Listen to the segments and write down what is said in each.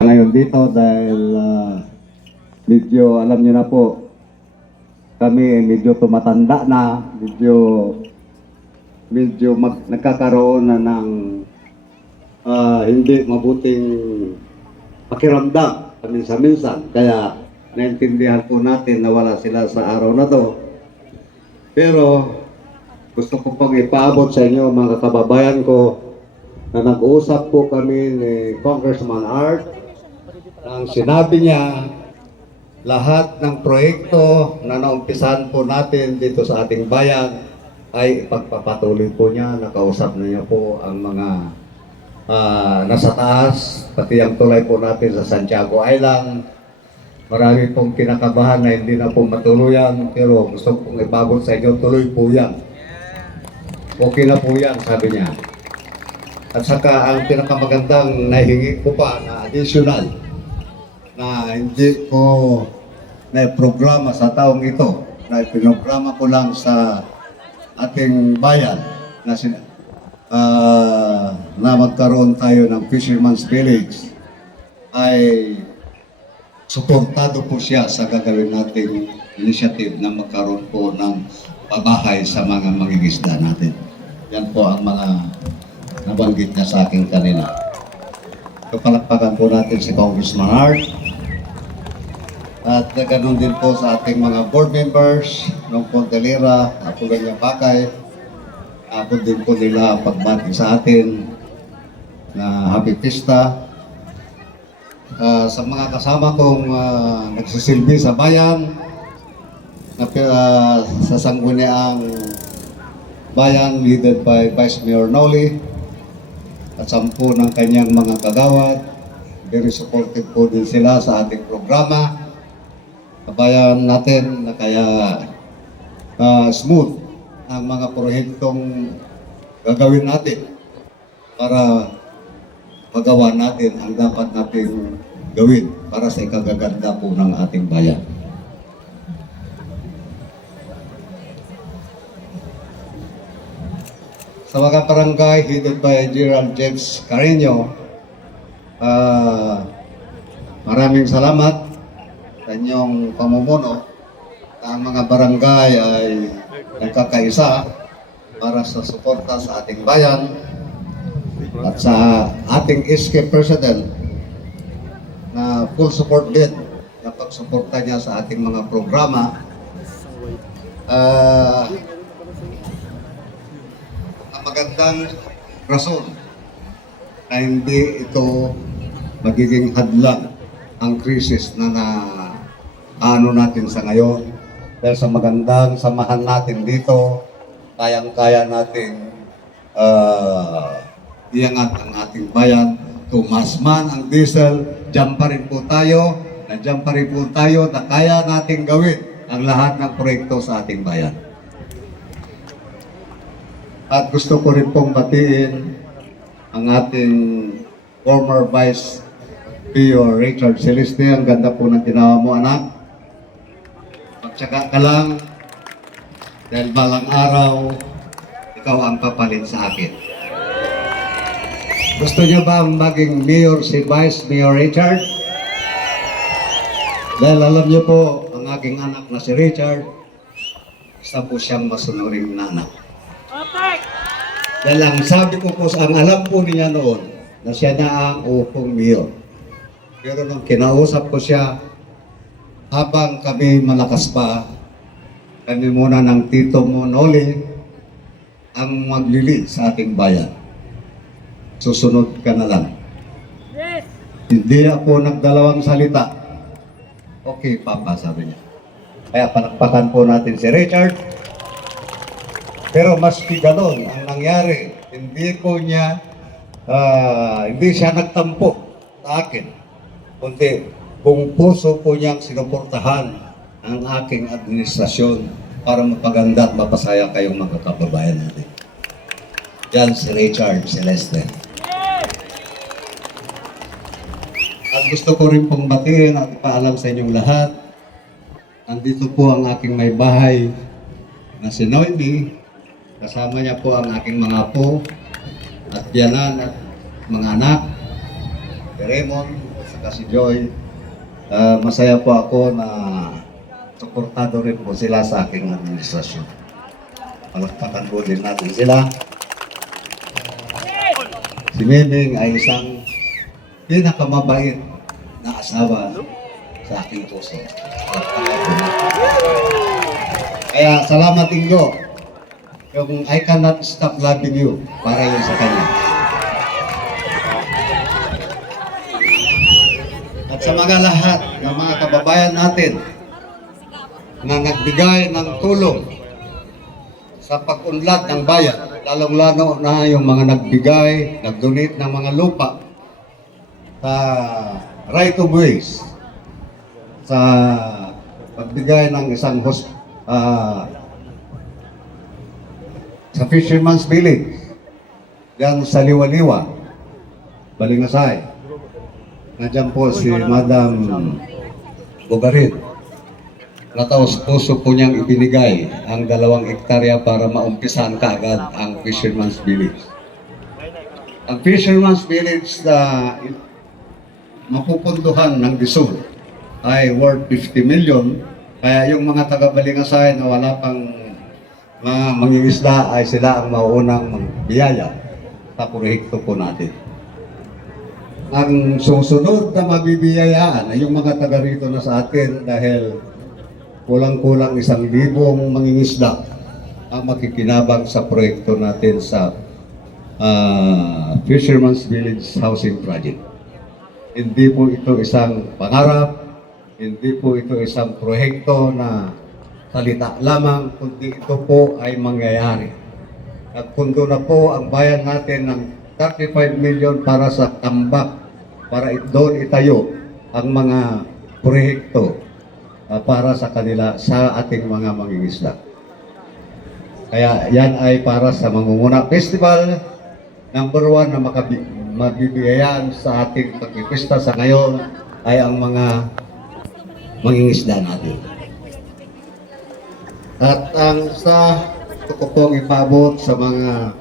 Ngayon dito dahil medyo alam niyo na po, kami medyo tumatanda na, medyo nagkakaroon na ng hindi mabuting pakiramdam minsan. Kaya naintindihan po natin na wala sila sa araw na to. Pero gusto ko pong ipaabot sa inyo mga kababayan ko na nag-uusap po kami ni Congressman Art. Ang sinabi niya, lahat ng proyekto na naumpisahan po natin dito sa ating bayan ay ipagpapatuloy po niya. Nakausap na niya po ang mga nasa taas, pati ang tulay po natin sa Santiago Island. Marami pong kinakabahan na hindi na po matuluyan, pero gusto kong ipabot sa inyo, tuloy po yan. Okay na po yan, sabi niya. At saka ang pinakamagandang nahingi ko pa na additional na hindi ko na-programa sa taong ito, na pinograma ko lang sa ating bayan na magkaroon tayo ng Fisherman's Village, ay suportado po siya sa gagawin nating initiative na magkaroon po ng pabahay sa mga mangingisda natin. Yan po ang mga nabanggit niya sa akin kanina. Palakpakan po natin si Congressman Art. At ganoon din po sa ating mga board members ng Pontelera, Apolonio Bakay. Apod din po nila ang pagbati sa atin na Happy Pista. Sa mga kasama kong nagsisilbi sa bayan, sa sangguniang bayan led by Vice Mayor Noli at 10 ng kanyang mga kagawad. Very supportive po din sila sa ating programa. Kabayan natin na kaya smooth ang mga proyektong gagawin natin para magawa natin ang dapat natin gawin para sa ikagaganda po ng ating bayan. Sa mga barangay headed by Gerald James Carreño, maraming salamat sa inyong pamumuno. Ang mga barangay ay nagkakaisa para sa suporta sa ating bayan at sa ating SK President na full support din na pagsuporta niya sa ating mga programa. Ang magandang rason na hindi ito magiging hadlang ang krisis na ano natin sa ngayon. Dahil sa magandang samahan natin dito, kayang-kaya natin iangat ang ating bayan. Tumas man ang diesel, dyan pa rin po tayo, nandiyan pa rin po tayo na kaya natin gawin ang lahat ng proyekto sa ating bayan. At gusto ko rin pong batiin ang ating former Vice Mayor Richard Celeste. Ang ganda po ng ginawa mo, anak. Magtsaga ka lang dahil balang araw ikaw ang papalit sa akin. Gusto niyo ba maging mayor si Vice Mayor Richard? Dahil alam niyo po, ang aking anak na si Richard, isa po siyang masunuring na anak. Dahil ang sabi ko po, ang alam po niya noon, na siya na ang upong mayor. Pero nung kinausap ko siya, habang kami malakas pa, kami muna ng tito mo Noli ang maglili sa ating bayan. Susunod ka na lang. Yes. Hindi ako nagdalawang salita. Okay, Papa, sabi niya. Kaya panakpakan po natin si Richard. Pero maski ganon ang nangyari, hindi siya nagtampo sa akin. Kundi buong puso po niyang sinuportahan ang aking administrasyon para mapaganda at mapasaya kayong mga kababayan natin. Yan si Richard Celeste. At gusto ko rin pong batiin at ipaalam sa inyong lahat, nandito po ang aking may bahay na si Noemi. Kasama niya po ang aking mga apo at biyanan at mga anak, si Raymond, saka si Joy. Masaya po ako na suportado rin po sila sa aking administrasyon. Palakpakan po din natin sila. Si Miming ay isang pinakamabait na asawa sa aking puso. Palakpakan po natin. Kaya salamat Ingo. Yung I cannot stop loving you para yun sa kanya. At sa mga lahat ng mga kababayan natin na nagbigay ng tulong sa pag-unlad ng bayan, lalong-lalo na yung mga nagbigay, nag-donate ng mga lupa sa right of ways, sa pagbigay ng isang sa Fisherman's Village, yan sa Liwa-Liwa, Balingasay. Nandiyan po si Madam Bugarin. Nataos puso po niyang ibinigay ang 2 hektarya para maumpisahan kaagad ang Fisherman's Village. Ang Fisherman's Village na mapupunduhan ng Disol ay worth 50 million. Kaya yung mga taga-Balingasay na wala pang mga mangingisda ay sila ang maunang biyaya sa proyekto po natin. Ang susunod na mabibiyayaan ay yung mga taga rito na sa atin dahil kulang-kulang 1,000 mangingisda ang makikinabang sa proyekto natin sa Fisherman's Village Housing Project. Hindi po ito isang pangarap, hindi po ito isang proyekto na salita lamang, kundi ito po ay mangyayari. Nagpundo na po ang bayan natin ng 35 million para sa tambak, para doon itayo ang mga proyekto para sa kanila, sa ating mga mangingisda. Kaya yan ay para sa Mangunguna Festival, number 1 na mabibigyan sa ating pagpipista sa ngayon ay ang mga mangingisda natin. At ang sa ito ko pong ipabot sa mga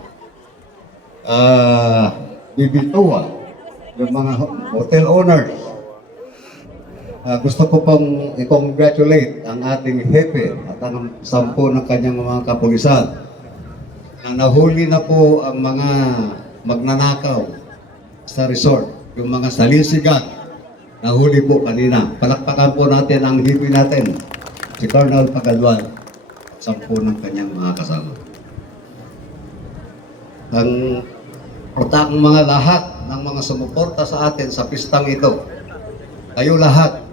bibituan, yung mga hotel owners. Gusto ko pong i-congratulate ang ating hepe at ang 10 ng kanyang mga kapulisan na nahuli na po ang mga magnanakaw sa resort, yung mga salisigan. Nahuli po kanina. Palakpakan po natin ang hepe natin, si Colonel Pagalwan, 10 ng kanyang mga kasama. Ang mga lahat ng mga sumuporta sa atin sa pistang ito, kayo lahat,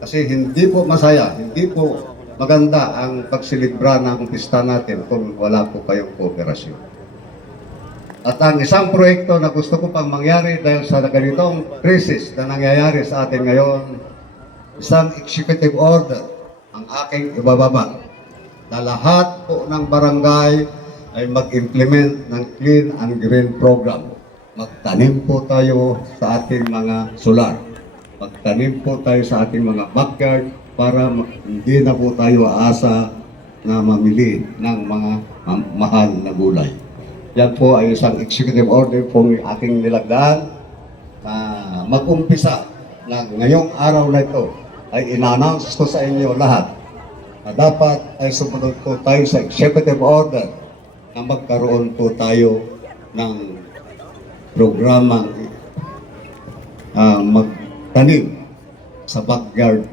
kasi hindi po masaya, hindi po maganda ang pagsilibra ng pista natin kung wala po kayong kooperasyon. At ang isang proyekto na gusto ko pang mangyari dahil sa ganitong krisis na nangyayari sa atin ngayon, isang executive order ang aking ibababa na lahat po ng barangay ay mag-implement ng Clean and Green Program. Magtanim po tayo sa ating mga solar. Magtanim po tayo sa ating mga backyard para hindi na po tayo aasa na mamili ng mga mahal na gulay. Yan po ay isang executive order po aking nilagdaan na mag-umpisa na ngayong araw na ito ay in-announce ko sa inyo lahat na dapat ay sumunod po tayo sa executive order na magkaroon po tayo ng programang magtanim sa backyard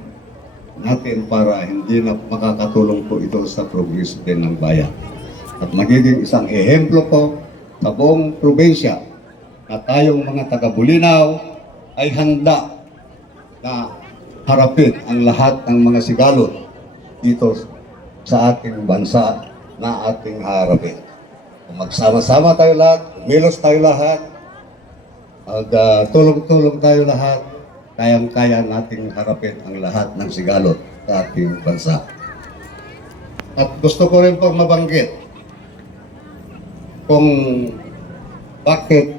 natin para hindi na makakatulong po ito sa progreso din ng bayan. At magiging isang ehemplo po sa buong probinsya na tayong mga taga-Bulinaw ay handa na harapin ang lahat ng mga sigalot dito sa ating bansa na ating harapin. Kung magsama-sama tayo lahat, kumilos tayo lahat, tulong-tulong tayo lahat, kayang-kaya nating harapin ang lahat ng sigalot sa ating bansa. At gusto ko rin pong mabanggit kung bakit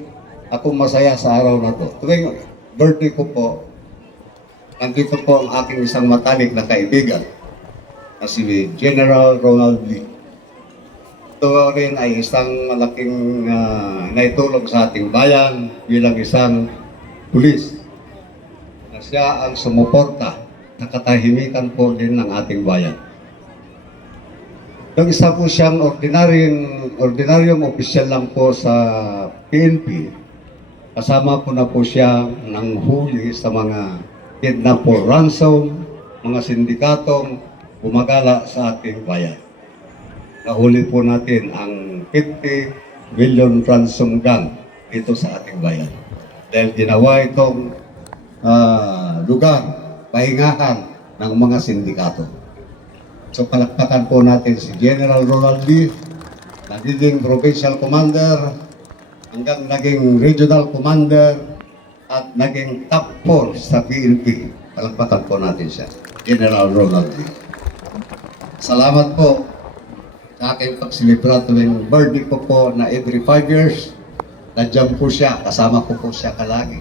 ako masaya sa araw na to. Tuwing birthday ko po, nandito po ang aking isang matalik na kaibigan na si General Ronald Lee. Ito rin ay isang malaking naitulong sa ating bayan bilang isang pulis. na siya ang sumuporta na katahimikan po din ng ating bayan. Yung isa po siyang ordinaryong opisyal lang po sa PNP. Kasama po na po siya ng huli sa mga kidnap for ransom, mga sindikatong gumagala sa ating bayan. Nahuli po natin ang 50 million ransom gang dito sa ating bayan. Dahil ginawa itong lugar, pahingahan ng mga sindikato. So palakpakan po natin si General Ronald Lee, naging provincial commander, hanggang naging regional commander, at naging top 4 sa PNP. Palakpakan po natin siya, General Ronald Lee. Salamat po sa aking pagsilibra tuwing birthday ko po na every 5 years. Nandiyan po siya, kasama ko po siya kalagi,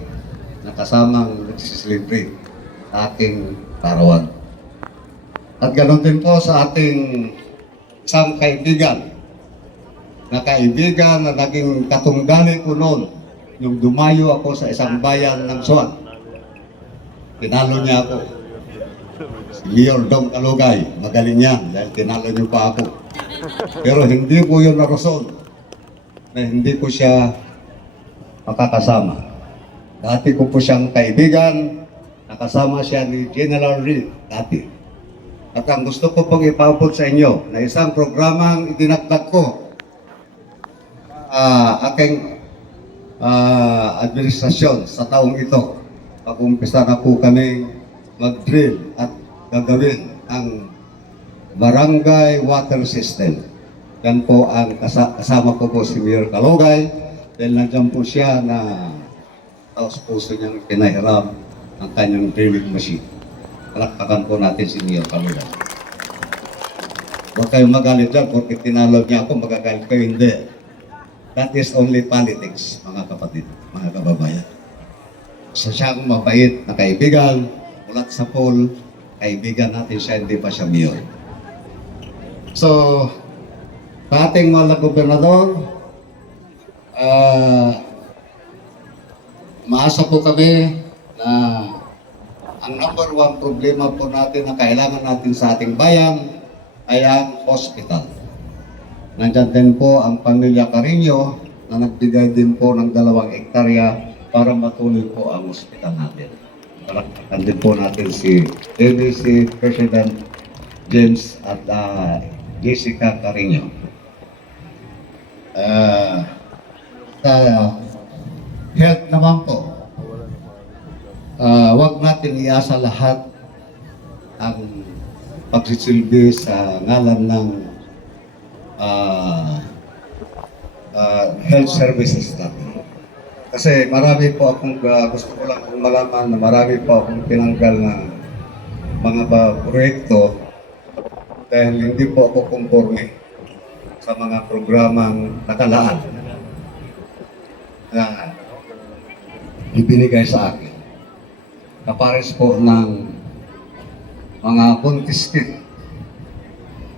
na kasamang nagsisilibrate sa aking parawan. At ganoon din po sa ating isang kaibigan na naging katunggali ko noon yung dumayo ako sa isang bayan ng Suwan. Tinalo niya ako. Si Mayor Dong Kalugay, magaling yan dahil tinalo niyo pa ako. Pero hindi po yun na rason na hindi ko siya makakasama. Dati ko po siyang kaibigan, nakasama siya ni General Reed dati. At ang gusto ko pong ipaabot sa inyo na isang programang itinakdak ko aking administrasyon sa taong ito. Pag-umpisa na po kami mag-drill at gagawin ang barangay water system. Yan po ang kasama ko po si Mayor Kalugay dahil nandiyan po siya na taos puso niyang pinahiram ang kanyang drilling machine. Palakpakan po natin si Mayor Kalugay. Huwag kayong magalit dyan porque tinalo niya ako, magagalit kayo, hindi. That is only politics, mga kapatid, mga kababayan. So siyang mabait na kaibigan, ulat sa poll, kaibigan natin siya, hindi pa siya mayor. So, sa ating mga gobernador, maasa po kami na ang number 1 problema po natin na kailangan natin sa ating bayan ay ang hospital. Nandyan din po ang pamilya Carino na nagbigay din po ng 2 hektarya para matuloy po ang hospital natin. Palakpakan din po natin si ABC President James at Jessica Carino. Sa health naman po, wag natin iasa lahat ang pagsisilbi sa ngalan ng health services natin. Kasi marami po akong gusto ko lang kung malaman na marami po akong tinanggal na mga proyekto dahil hindi po ako conforme sa mga programang nakalaan na ibinigay sa akin. Kapares po ng mga contested.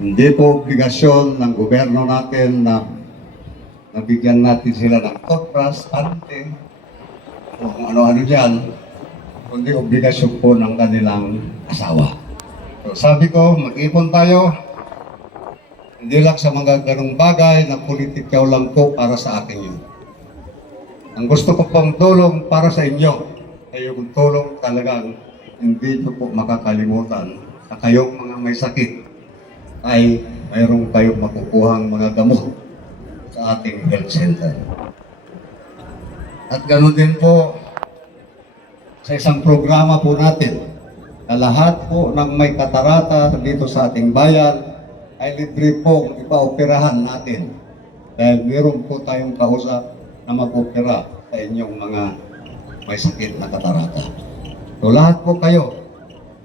Hindi po obligasyon ng gobyerno natin na nabigyan natin sila ng kopras, ante, o kung ano-ano dyan, kundi obligasyon po ng kanilang asawa. So sabi ko, mag-ipon tayo, hindi lang sa mga ganong bagay na politikaw lang po para sa akin yun. Ang gusto ko pong tulong para sa inyo, ay yung tulong talagang hindi nyo po makakalimutan na kayong mga may sakit ay mayroong kayong makukuhang mga gamot sa ating health center. At ganoon din po sa isang programa po natin na lahat po ng may katarata dito sa ating bayan ay libre po ipaoperahan natin. Dahil meron po tayong kausap na mag-opera sa inyong mga may sakit na katarata. So lahat po kayo,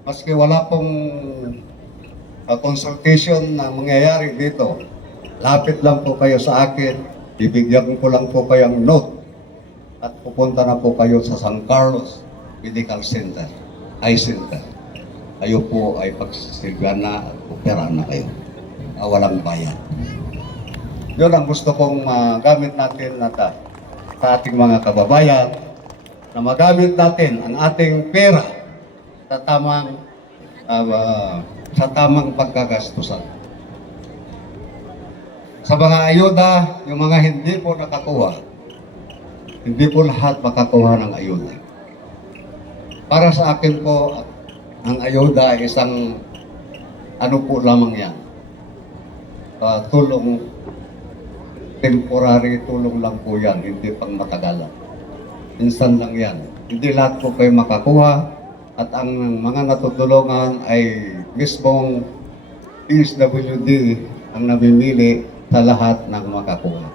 maski wala pong consultation na mangyayari dito, lapit lang po kayo sa akin, bibigyan ko lang po kayong note at pupunta na po kayo sa San Carlos Medical Center, Eye Center. Kayo po ay pagsisilbihan na at operahan na kayo. Walang bayan. Yun ang gusto kong gamit natin na sa ating mga kababayan, na magamit natin ang ating pera sa tamang sa tamang pagkagastusan. Sa mga ayuda, yung mga hindi po nakakuha, hindi po lahat makakuha ng ayuda. Para sa akin po, ang ayuda ay isang ano po lamang yan. Tulong, temporary tulong lang po yan, hindi pang matagalan. Minsan lang yan. Hindi lahat po kayo makakuha at ang mga natutulungan ay mismong PSWD ang namimili sa lahat ng makakuha.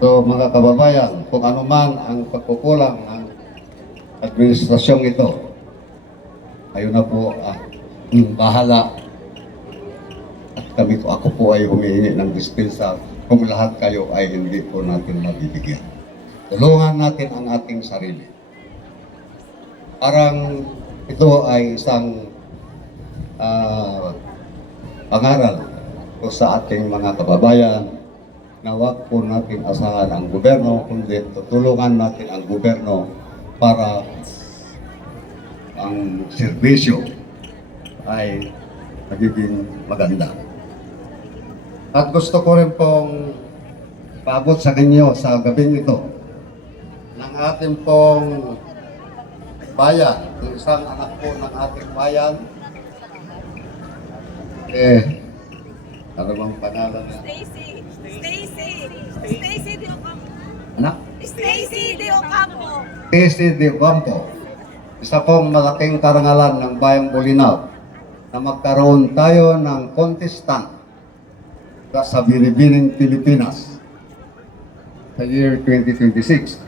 So mga kababayan, kung ano man ang pagkukulang ng administrasyong ito, ayun na po bahala. At ako po ay humihingi ng dispensa kung lahat kayo ay hindi po natin mabibigyan. Tulungan natin ang ating sarili. Parang ito ay isang pangaral po sa ating mga kababayan na huwag po natin asahan ang gobyerno, kundi tutulungan natin ang gobyerno para ang serbisyo ay magiging maganda. At gusto ko rin pong paabot sa inyo sa gabing ito ng ating pong bayan, yung isang anak po ng ating bayan, ano bang pangalan niya? Stacy de Ocampo. Anak? Stacy de Ocampo. Stacy de Ocampo. Isa pong malaking karangalan ng Bayang Bolinao na magkaroon tayo ng contestant sa Binibining Pilipinas sa year 2026.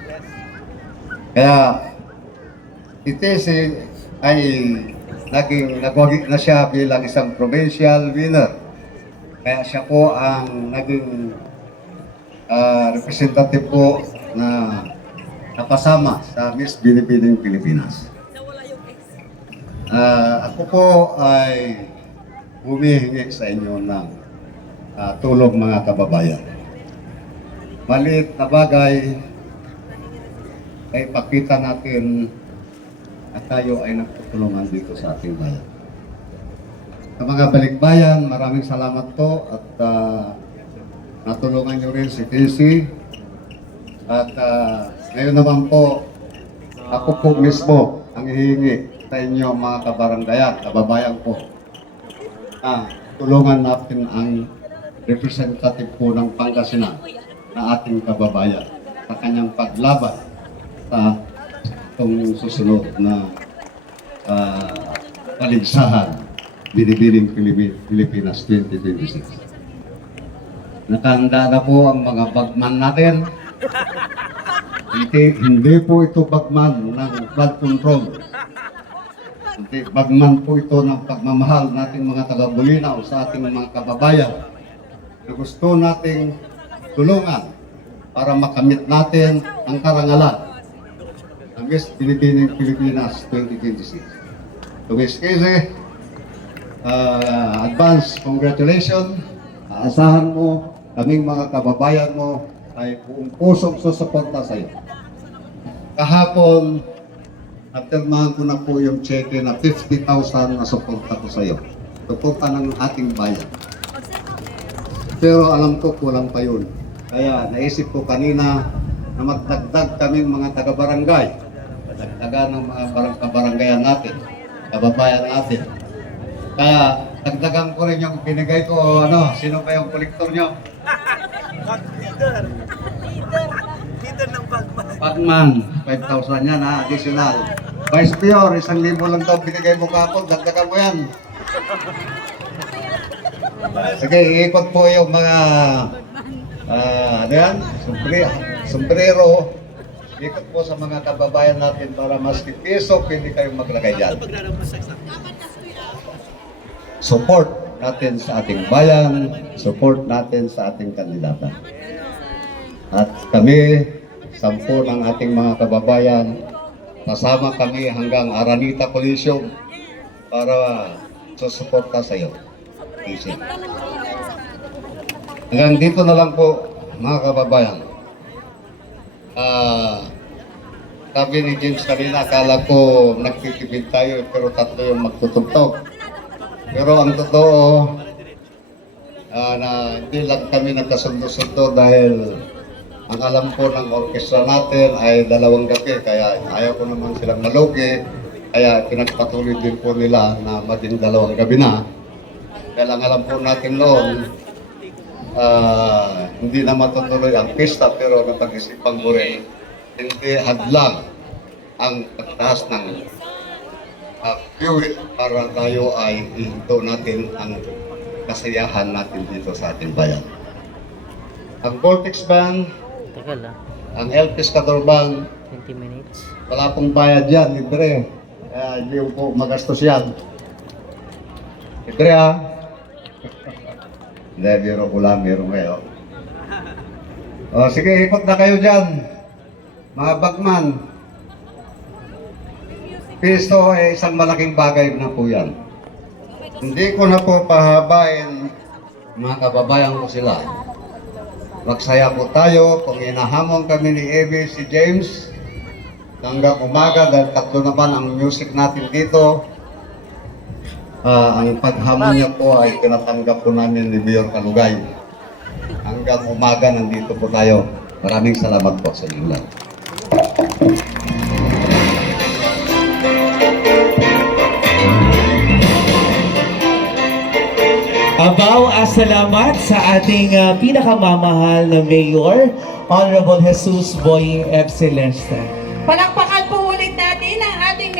Kaya si Stacy ay nagwagi na siya bilang isang provincial winner. Kaya siya po ang naging representative po na napasama sa Miss Binibining Pilipinas. Ako po ay humihingi sa inyo ng tulong mga kababayan. Maliit na bagay ay pakita natin at tayo ay nagtutulungan dito sa ating bayan. Sa mga balikbayan, maraming salamat po at natulungan nyo rin si Casey. At ngayon naman po, ako po mismo ang hihingi sa inyo mga kabaranggayan, kababayan po. Tulungan natin ang representative po ng Pangasinan na ating kababayan sa kanyang paglaban sa itong susunod na paligsahan Binibining Pilipinas 2026. Nakahanda na po ang mga bagman natin. Hindi po ito bagman ng flood control. Hindi, bagman po ito ng pagmamahal nating mga taga-Bolinao sa ating mga kababayan na gusto nating tulungan para makamit natin ang karangalan ng Miss Binibining Pilipinas 2026. So Miss Casey, advance congratulations. Aasahan mo, kaming mga kababayan mo ay buong pusong susuporta sa iyo. Kahapon, napirmahan ko na po yung cheque na 50,000 na suporta ko sa iyo. Suporta ng ating bayan. Pero alam ko kulang pa yun. Kaya naisip ko kanina na magdagdag kaming mga taga-barangay. Dagdagan ng mga kabaranggayan natin, kababayan natin. Kaya dagdagan ko rin yung binigay ko, sino ba yung kolektor nyo? Leader ng Bagman. Bagman, 5,000 yan additional. Vice Mayor, 1,000 lang daw binigay mo kapon, dagdagan mo yan. Sige, iikot po yung mga, sombrero. Ikot po sa mga kababayan natin para maski piso, pwede kayong maglagay dyan. Support natin sa ating bayan, support natin sa ating kandidata. At kami, 10 ng ating mga kababayan, kasama kami hanggang Aranita Coliseum para susuporta sa iyo. Hanggang dito na lang po mga kababayan. Sabi ni James kanina, akala ko nagtitipid tayo pero tatlo yung magtutugtog. Pero ang totoo, na hindi lang kami nagkasundo-sundo dahil ang alam ko ng orkestra natin ay 2 gabi, kaya ayaw ko naman silang malugi, kaya pinagpatuloy din po nila na maging 2 gabi na. Dahil ang alam po natin noon, hindi na matutuloy ang pista, pero napag-isipan ko rin, hindi hadlang ang pagtaas ng fuel para tayo ay ihinto natin ang kasiyahan natin dito sa ating bayan. Ang Voltex Band, Tagal ah. ang El Pescador Band, 20 minutes. wala pong bayad yan, libre. Kaya hindi po magastos yan. Libre ha? Hindi, biro ko lang, biro kayo. O sige, ikot na kayo dyan. Mga bagman. Pisto ay isang malaking bagay na po yan. Hindi ko na po pahabain, mga kababayan ko sila. Magsaya po tayo kung inahamon kami ni Evie, si James, hanggang umaga dahil 3 naman ang music natin dito. Ang paghamon niya po ay tinatanggap po namin ni Mayor Kalugay. Hanggang umaga nandito po tayo. Maraming salamat po sa inyo lahat. Abaw, salamat sa ating pinakamamahal na Mayor, Honorable Jesus Boy F. Celeste. Palakpakan po ulit natin ang ating